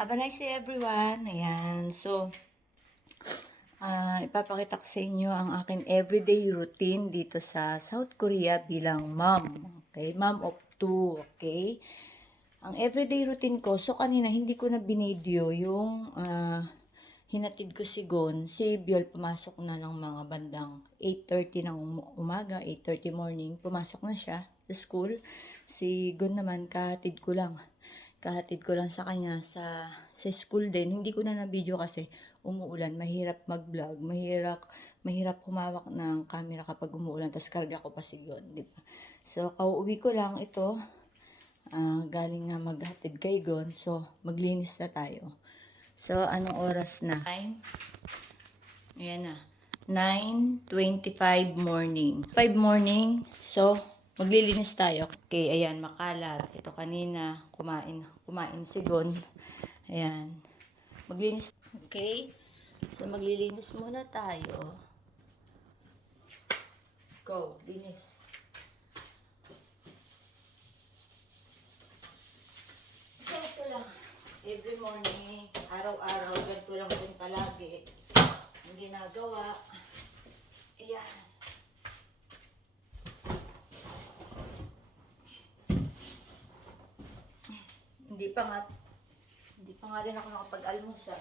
Have a nice day everyone. Ayan. So, ipapakita ko sa inyo ang aking everyday routine dito sa South Korea bilang mom. Okay? Mom of two. Okay? Ang everyday routine ko, so kanina hindi ko na binideo yung hinatid ko si Gon. Si Biol pumasok na ng mga bandang 8:30 ng umaga, 8:30 morning. Pumasok na siya sa school. Si Gon naman, kahatid ko lang sa kanya sa school din. Hindi ko na na-video kasi umuulan. Mahirap mag-vlog. Mahirap humawak ng camera kapag umuulan. Tapos karga ko pa si Gon. Diba? So, kauwi ko lang ito. Galing nga maghatid kay Gon. So, maglinis na tayo. So, anong oras na? Time? Ayan na. 9:25 morning. 5 morning. So, maglilinis tayo. Okay, ayan, makalat. Ito kanina, kumain si Gon. Ayan. Maglinis. Okay. So, maglilinis muna tayo. Go, linis. So, ito lang. Every morning, araw-araw, ganito lang din palagi. Ang ginagawa. Ayan. Hindi pa nga rin ako nakapag-almusal.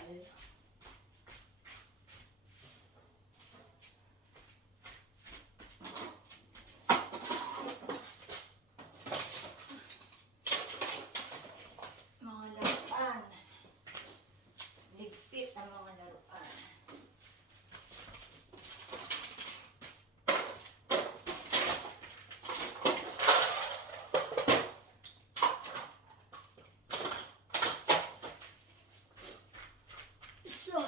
Mga laruan. Ligpit ang mga laruan. So, oh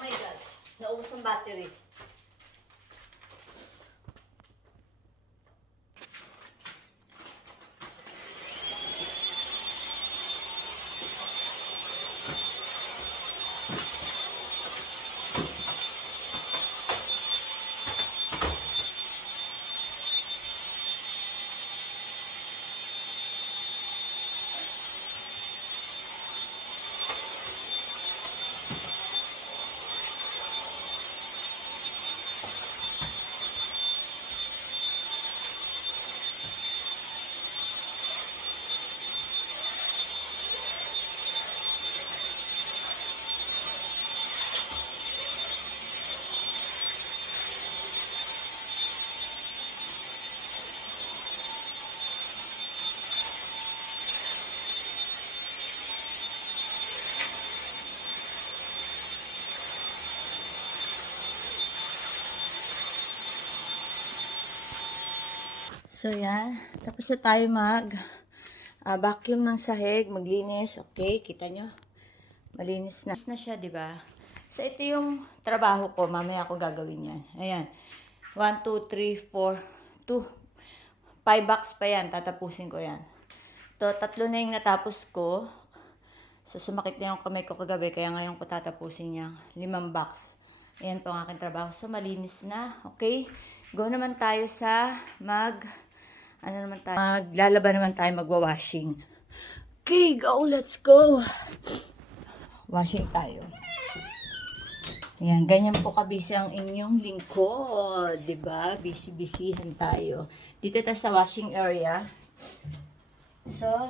my God, naubos ang battery. So, yan. Tapos na tayo vacuum ng sahig, maglinis. Okay, kita nyo? Malinis na siya, di ba? So, ito yung trabaho ko. Mamaya ako gagawin yan. Ayan. 1, 2, 3, 4, 2. 5 box pa yan. Tatapusin ko yan. To, 3 na yung natapos ko. So, sumakit na yung kamay ko kagabi. Kaya ngayon ko tatapusin yung 5 box. Ayan po ang aking trabaho. So, malinis na. Okay? Go naman tayo sa maglalaba naman tayo, magwa-washing. Okay, go, let's go. Washing tayo. Ayan, ganyan po kabisi ang inyong lingkod, diba? Busy-busyhan tayo. Dito tayo sa washing area. So,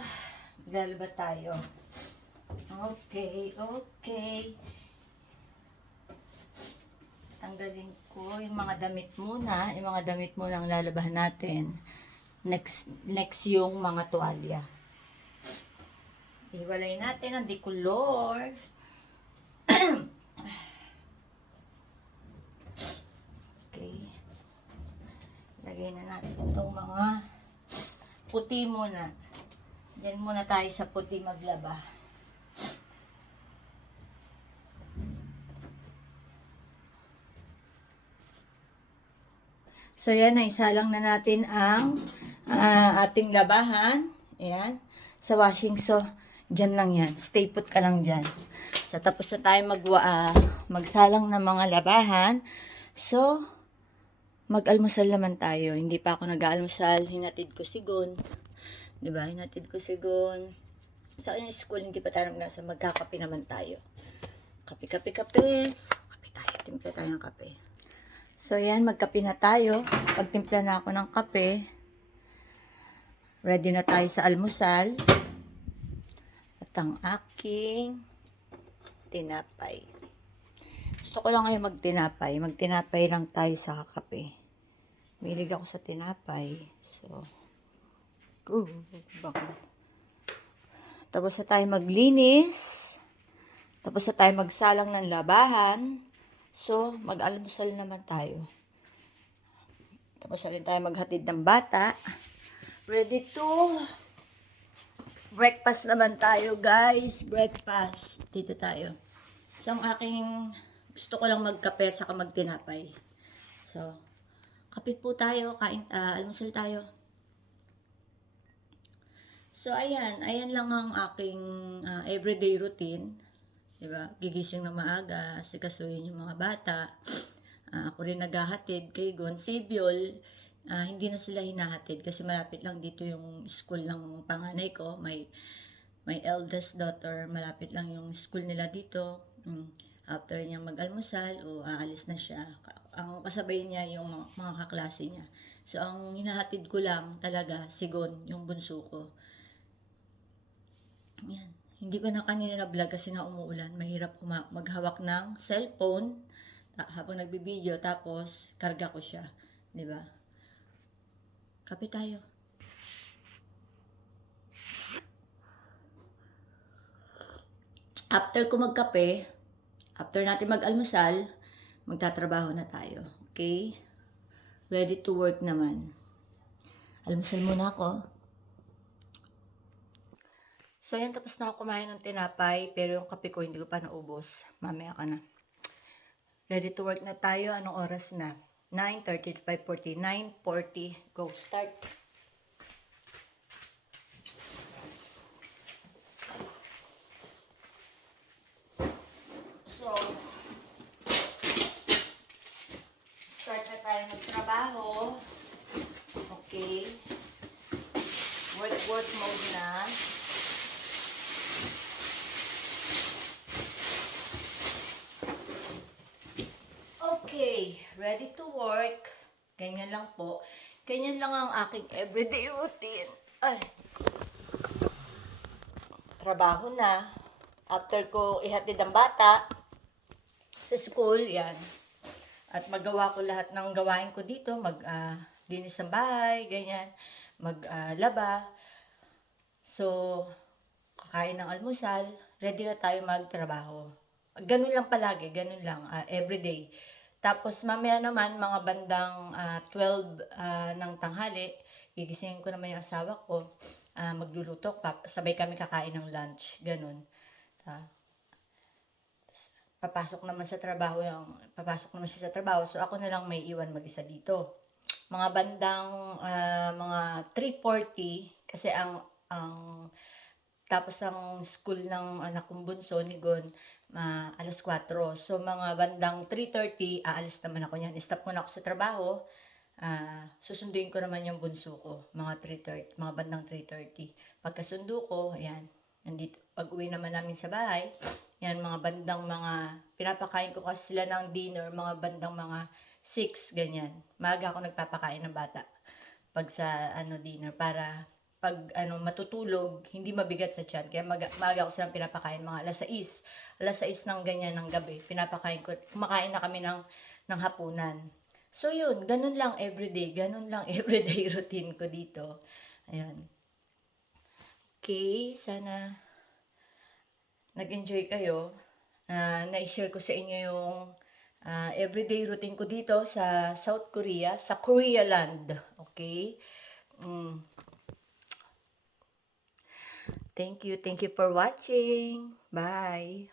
maglalaba tayo. Okay. Tanggalin ko yung mga damit muna. Yung mga damit muna ang lalabahan natin. Next yung mga tuwalya. Ihiwalay natin ang decolor. Okay. Lagay na natin itong mga puti muna. Diyan muna tayo sa puti maglaba. So yan, naisalang na natin ang ating labahan. Ayan. Sa washing. So, dyan lang yan. Stay put ka lang dyan. So, tapos na tayo magsalang ng mga labahan. So, mag-almusal naman tayo. Hindi pa ako nag-aalmusal. Hinatid ko si Gon. Diba? Hinatid ko si Gon. Sa kanyang school, hindi pa tayo nasa magkakape naman tayo. Kape. Kape tayo. Timpla tayo ng kape. So, yan. Magkape na tayo. Pagtimpla na ako ng kape. Ready na tayo sa almusal. At ang aking tinapay. Gusto ko lang ngayon magtinapay. Magtinapay lang tayo sa kape. Milig ako sa tinapay. So, bakit? Tapos na tayo maglinis. Tapos na tayo magsalang ng labahan. So, mag-almusal naman tayo. Tapos na rin tayo maghatid ng bata. Ready to breakfast naman tayo, guys. Breakfast. Dito tayo. So, ang aking gusto ko lang magkape at saka magtinapay. So, kape po tayo. Almusal tayo. So, ayan lang ang aking everyday routine. Diba? Gigising na maaga, sikasuhin yung mga bata. Ako rin naghahatid kay Gon. Si Biol, hindi na sila hinahatid kasi malapit lang dito yung school ng panganay ko. My eldest daughter, malapit lang yung school nila dito. After niyang mag-almusal, aalis na siya. Ang kasabay niya yung mga kaklase niya. So, ang hinahatid ko lang talaga si Gon, yung bunso ko. Yan. Hindi ko na kanina na-vlog kasi nga umuulan. Mahirap maghawak ng cellphone habang nagbibideo tapos karga ko siya. 'Di ba? Kape tayo. After ko magkape, after natin mag-almusal, magtatrabaho na tayo. Okay? Ready to work naman. Almusal muna ako. So, yan, tapos na ako kumain ng tinapay, pero yung kape ko hindi ko pa naubos. Mamaya ka na. Ready to work na tayo. Anong oras na? 9:30, 5:40, 9:40. Go, start. So, start na tayo magtrabaho. Okay. Work mode na. Okay, ready to work. Ganyan lang po. Ganyan lang ang aking everyday routine. Ay. Trabaho na. After ko ihatid ang bata sa school, yan. At magawa ko lahat ng gawain ko dito. Linis ng bahay, ganyan. Maglaba. So, kakain ng almusal. Ready na tayo magtrabaho. Ganun lang palagi, ganun lang, everyday. Tapos mamaya naman, mga bandang 12 ng tanghali, gigisingin ko naman yung asawa ko, magluluto, sabay kami kakain ng lunch, ganun. Papasok naman siya sa trabaho, so ako na lang may iwan mag-isa dito. Mga bandang mga 3:40, kasi ang tapos ang school ng anak kong bunso ni Gon, alas 4. So, mga bandang 3:30, aalis naman ako niyan. Stop muna ako sa trabaho. Susunduin ko naman yung bunso ko, mga 3:30, mga bandang 3:30. Pagkasundo ko, ayan, nandito, pag-uwi naman namin sa bahay, yan, mga bandang pinapakain ko kasi sila ng dinner, mga bandang mga 6, ganyan. Maaga ako nagpapakain ng bata pag sa dinner para pag matutulog, hindi mabigat sa tiyan. Kaya maaga ko silang pinapakain mga alas 6. Alas 6 ng ganyan ng gabi. Pinapakain ko. Kumakain na kami ng hapunan. So yun, ganun lang everyday. Ganun lang everyday routine ko dito. Ayan. Okay, sana nag-enjoy kayo. Na-share ko sa inyo yung everyday routine ko dito sa South Korea, sa Korea land. Okay? Thank you for watching. Bye.